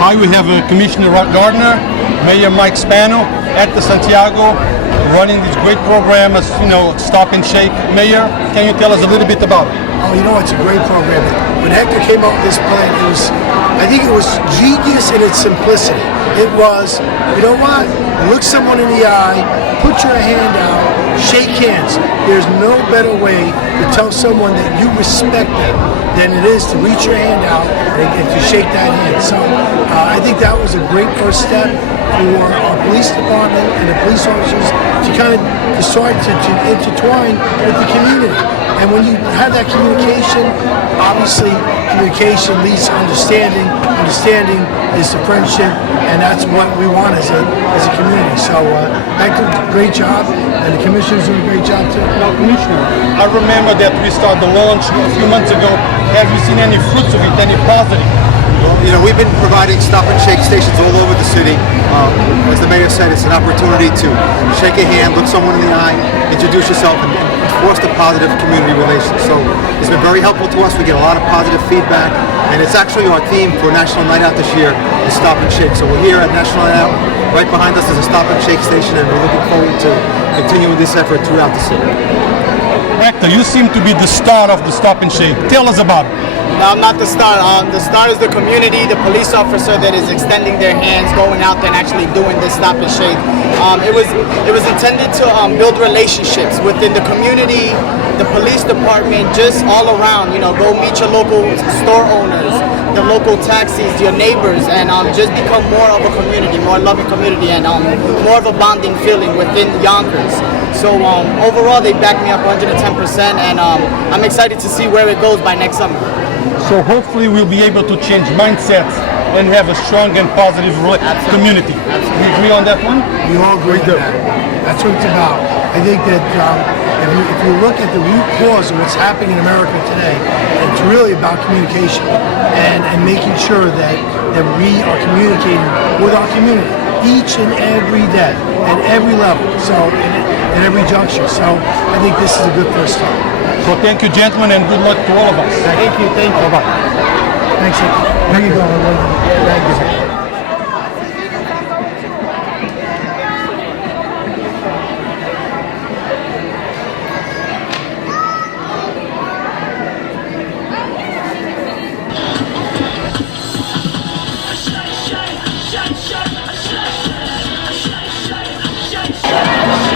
Hi, we have Commissioner Gardner, Mayor Mike Spano at the Santiago, running this great program as, Stop and Shake. Mayor, can you tell us a little bit about it? Oh, it's a great program. When Hector came up with this plan, I think it was genius in its simplicity. It was, look someone in the eye, put your hand out, shake hands. There's no better way to tell someone that you respect them than it is to reach your hand out and to shake that hand. So I think that was a great first step for our police department and the police officers to start to intertwine with the community. And when you have that communication, obviously communication leads to understanding. Understanding is the friendship, and that's what we want as a community. So Hector, great job, and the commissioner's doing a great job too. Now, Commissioner, I remember that we started the launch a few months ago. Have you seen any fruits of it, any positive? Well, we've been providing stop and shake stations all over the city. As the mayor said, it's an opportunity to shake a hand, look someone in the eye, introduce yourself, and foster positive community relations. So it's been very helpful to us. We get a lot of positive feedback, and it's actually our theme for National Night Out this year is Stop and Shake. So we're here at National Night Out. Right behind us is a Stop and Shake station, and we're looking forward to continuing this effort throughout the city. Hector, you seem to be the star of the Stop and Shake. Tell us about it. No, I'm not the star. The star is the community, the police officer that is extending their hands, going out there and actually doing this Stop and Shake. It was intended to build relationships within the community, the police department, just all around. Go meet your local store owners, the local taxis, your neighbors, and just become more of a community, more loving community, and more of a bonding feeling within Yonkers. So overall, they backed me up 110%, and I'm excited to see where it goes by next summer. So hopefully we'll be able to change mindsets and have a strong and positive community. We agree on that one? We all agree on that. That's what it's about. I think that if you look at the root cause of what's happening in America today, it's really about communication and making sure that we are communicating with our community each and every day at every level, so at every juncture. So I think this is a good first start. So thank you, gentlemen, and good luck to all of us. Thank you. Bye-bye. Thanks. There you go. Thank you.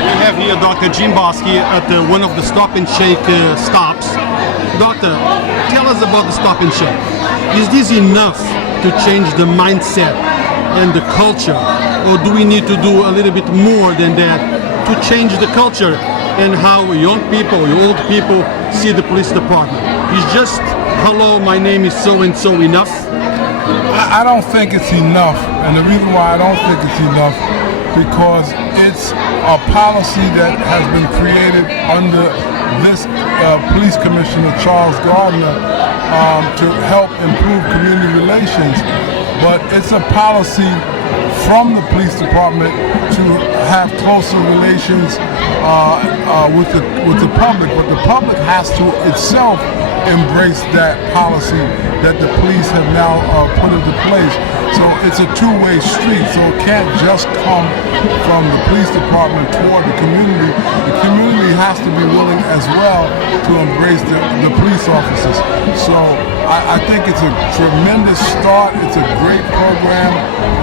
We have here Dr. Jim Bosky at one of the Stop and Shake stops. Doctor, tell us about the Stop and Shake. Is this enough to change the mindset and the culture, or do we need to do a little bit more than that to change the culture and how young people, old people see the police department? Is just, hello, my name is so-and-so enough? I don't think it's enough, and the reason why I don't think it's enough because it's a policy that has been created under this police commissioner, Charles Gardner, to help improve community relations. But it's a policy from the police department to have closer relations with the public. But the public has to itself embrace that policy that the police have now put into place. So it's a two-way street, so it can't just come from the police department toward the community. The community has to be willing as well to embrace the police officers. So I think it's a tremendous start. It's a great program,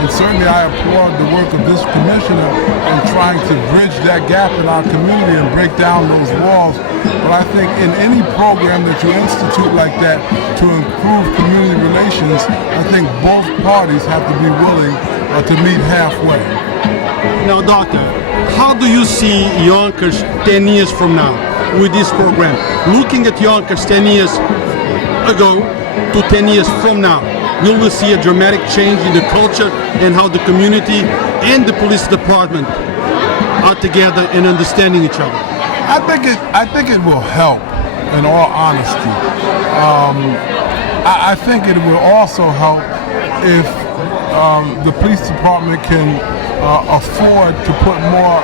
and certainly I applaud the work of this commissioner in trying to bridge that gap in our community and break down those walls. But I think in any program that you institute like that to improve community relations, I think both parties have to be willing to meet halfway. Now, Doctor, how do you see Yonkers 10 years from now with this program? Looking at Yonkers 10 years ago to 10 years from now, will we see a dramatic change in the culture and how the community and the police department are together and understanding each other? I think it will help, in all honesty. I think it will also help if the police department can afford to put more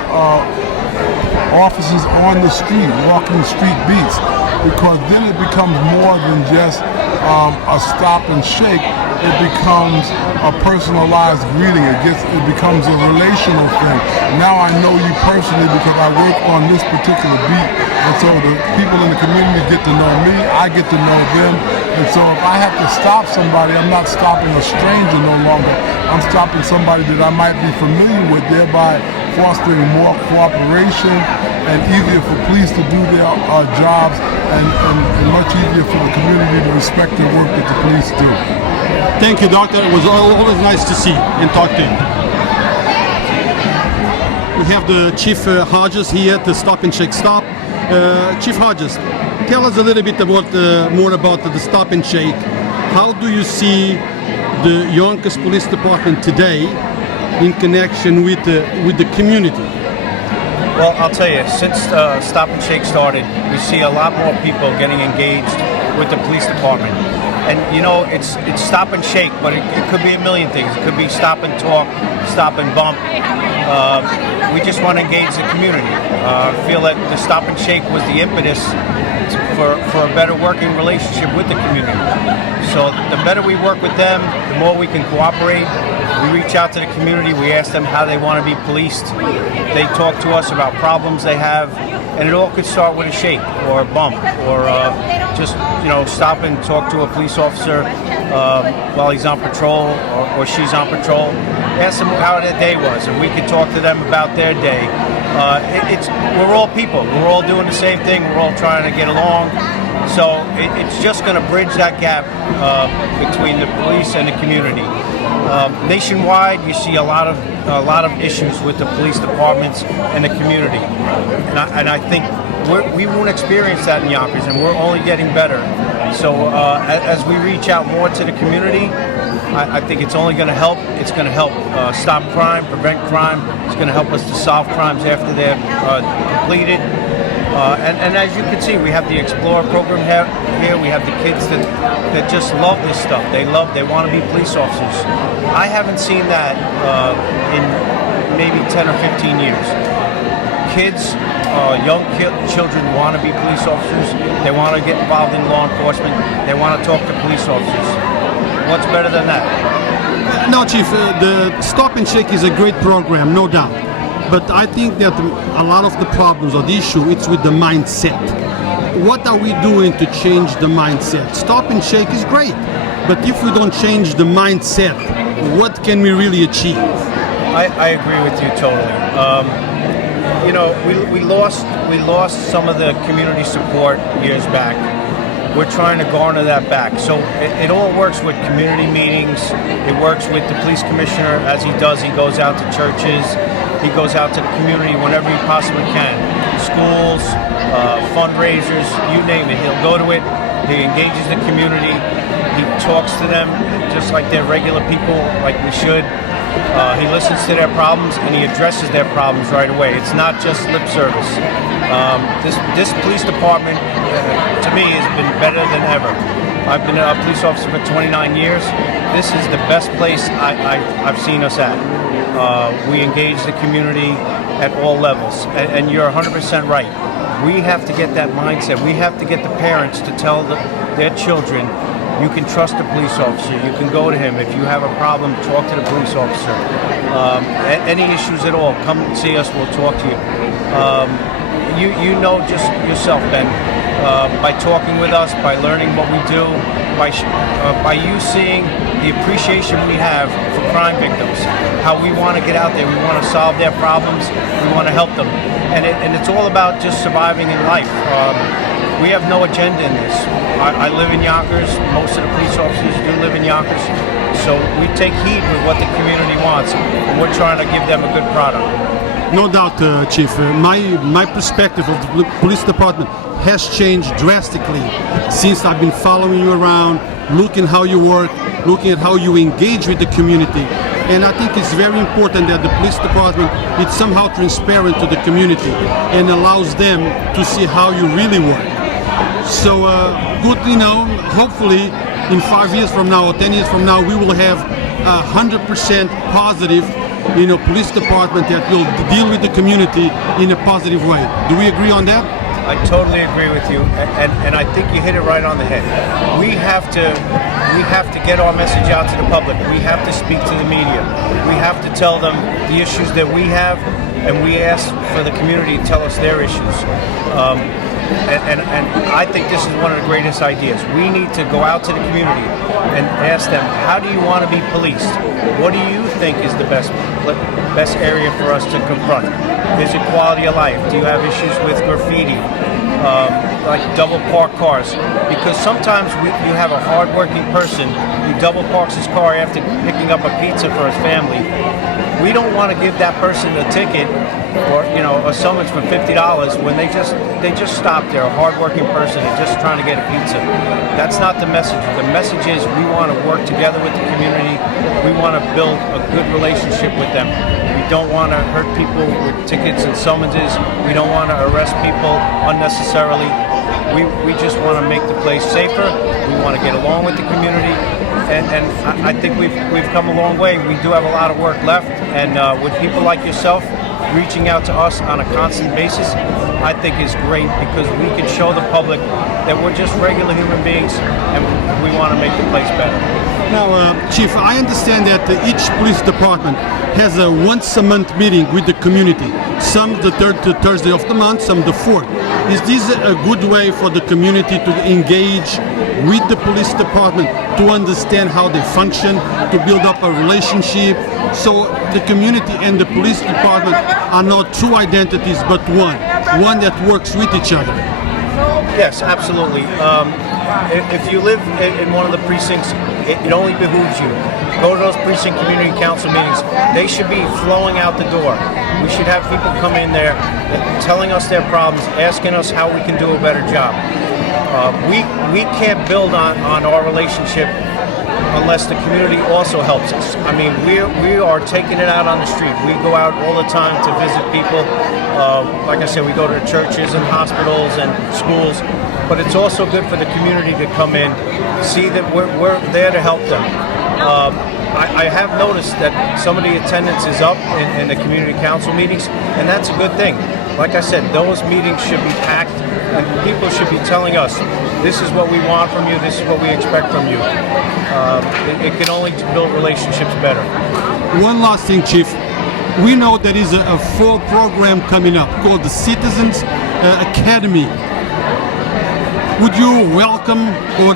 officers on the street, walking street beats, because then it becomes more than just a stop and shake. it becomes a personalized greeting. It becomes a relational thing. Now I know you personally because I work on this particular beat, and so the people in the community get to know me, I get to know them, and so if I have to stop somebody, I'm not stopping a stranger no longer. I'm stopping somebody that I might be familiar with, thereby fostering more cooperation and easier for police to do their jobs, and much easier for the community to respect the work that the police do. Thank you, Doctor. It was always nice to see and talk to you. We have the Chief Hodges here at the Stop and Shake stop. Chief Hodges, tell us a little bit about more about the Stop and Shake. How do you see the Yonkers Police Department today in connection with the community? Well, I'll tell you, since Stop and Shake started, we see a lot more people getting engaged with the police department. And you know, it's stop and shake, but it could be a million things. It could be stop and talk, stop and bump. We just want to engage the community. Feel that the Stop and Shake was the impetus for a better working relationship with the community. So the better we work with them, the more we can cooperate. We reach out to the community, we ask them how they want to be policed. They talk to us about problems they have, and it all could start with a shake or a bump, or just stop and talk to a police officer while he's on patrol or she's on patrol. Ask them how their day was, and we could talk to them about their day. We're all people. We're all doing the same thing. We're all trying to get along. So it's just going to bridge that gap between the police and the community. Nationwide, you see a lot of issues with the police departments and the community, and I think we won't experience that in Yonkers, and we're only getting better. So as we reach out more to the community, I think it's only going to help. It's going to help stop crime, prevent crime. It's going to help us to solve crimes after they're completed. And as you can see, we have the Explore program here. We have the kids that just love this stuff. They want to be police officers. I haven't seen that in maybe 10 or 15 years. Kids, young children want to be police officers. They want to get involved in law enforcement. They want to talk to police officers. What's better than that? No, Chief, the Stop and Shake is a great program, no doubt. But I think that a lot of the problems or the issue, it's with the mindset. What are we doing to change the mindset? Stop and Shake is great, but if we don't change the mindset, what can we really achieve? I agree with you totally. We lost some of the community support years back. We're trying to garner that back. So it all works with community meetings. It works with the police commissioner as he does. He goes out to churches. He goes out to the community whenever he possibly can. Schools, fundraisers, you name it. He'll go to it. He engages the community. He talks to them just like they're regular people, like we should. He listens to their problems and he addresses their problems right away. It's not just lip service. This police department, to me, has been better than ever. I've been a police officer for 29 years. This is the best place I've seen us at. We engage the community at all levels, and you're 100% right. We have to get that mindset. We have to get the parents to tell their children, you can trust the police officer. You can go to him. If you have a problem, talk to the police officer. Any issues at all, come and see us. We'll talk to you. You know just yourself, Ben, by talking with us, by learning what we do, by you seeing the appreciation we have for crime victims, how we want to get out there, we want to solve their problems, we want to help them. And it's all about just surviving in life. We have no agenda in this. I live in Yonkers. Most of the police officers do live in Yonkers. So we take heed with what the community wants, and we're trying to give them a good product. No doubt, Chief. My perspective of the police department has changed drastically since I've been following you around, looking how you work, looking at how you engage with the community. And I think it's very important that the police department is somehow transparent to the community and allows them to see how you really work. So good, hopefully in 5 years from now or 10 years from now, we will have 100% positive police department that will deal with the community in a positive way. Do we agree on that? I totally agree with you, and I think you hit it right on the head. We have to get our message out to the public. We have to speak to the media. We have to tell them the issues that we have, and we ask for the community to tell us their issues. And I think this is one of the greatest ideas. We need to go out to the community and ask them, how do you want to be policed? What do you think is the best area for us to confront? Is it quality of life? Do you have issues with graffiti? Like double parked cars? Because sometimes you have a hard-working person who double parks his car after picking up a pizza for his family. We don't want to give that person a ticket or a summons for $50 when they just stopped. They're a hardworking person and just trying to get a pizza. That's not the message. The message is we want to work together with the community. We want to build a good relationship with them. We don't want to hurt people with tickets and summonses. We don't want to arrest people unnecessarily. We just want to make the place safer. We want to get along with the community. And I think we've come a long way. We do have a lot of work left, and with people like yourself reaching out to us on a constant basis, I think is great because we can show the public that we're just regular human beings and we want to make the place better. Now, Chief, I understand that each police department has a once-a-month meeting with the community. Some the third Thursday of the month, some the fourth. Is this a good way for the community to engage with the police department, to understand how they function, to build up a relationship, so the community and the police department are not two identities but one that works with each other? Yes, absolutely. If you live in one of the precincts, it only behooves you. Go to those precinct community council meetings. They should be flowing out the door. We should have people come in there telling us their problems, asking us how we can do a better job. We can't build on our relationship unless the community also helps us. I mean, we are taking it out on the street. We go out all the time to visit people. Like I said, we go to churches and hospitals and schools, but it's also good for the community to come in, see that we're there to help them. I have noticed that some of the attendance is up in the community council meetings, and that's a good thing. Like I said, those meetings should be packed, and people should be telling us, this is what we want from you, this is what we expect from you. It can only build relationships better. One last thing, Chief. We know there is a full program coming up called the Citizens Academy. Would you welcome or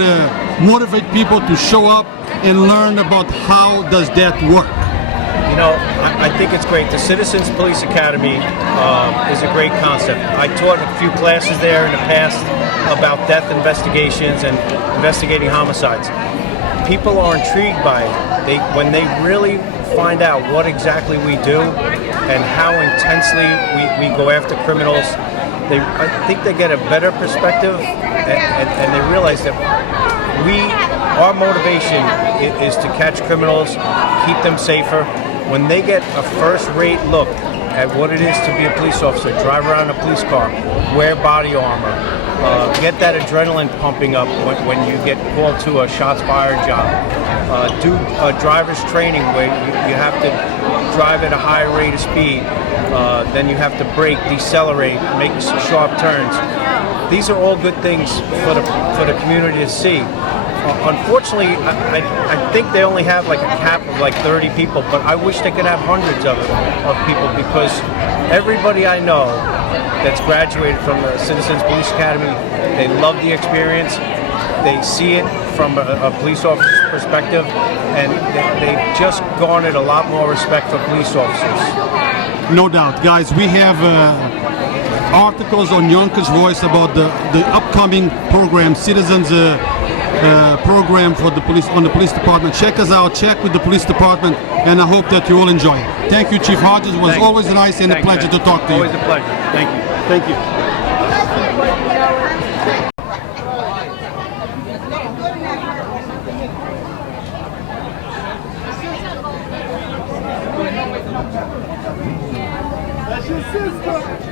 motivate people to show up and learn about how does that work? I think it's great. The Citizens Police Academy is a great concept. I taught a few classes there in the past about death investigations and investigating homicides. People are intrigued by it. When they really find out what exactly we do and how intensely we go after criminals, I think they get a better perspective and they realize that our motivation is to catch criminals, keep them safer. When they get a first-rate look at what it is to be a police officer, drive around in a police car, wear body armor, get that adrenaline pumping up when you get called to a shots fired job, do driver's training where you have to drive at a high rate of speed, then you have to brake, decelerate, make sharp turns. These are all good things for the community to see. Unfortunately, I think they only have like a cap of like 30 people, but I wish they could have hundreds of people because everybody I know that's graduated from the Citizens Police Academy, they love the experience, they see it from a police officer's perspective, and they just garnered a lot more respect for police officers. No doubt. Guys, we have articles on Yonkers Voice about the upcoming program, Citizens program for the police on the police department. Check us out, check with the police department, and I hope that you all enjoy it. Thank you, Chief Hodges. It was always nice and a pleasure to talk to you. Always a pleasure. Thank you. Thank you. That's your sister.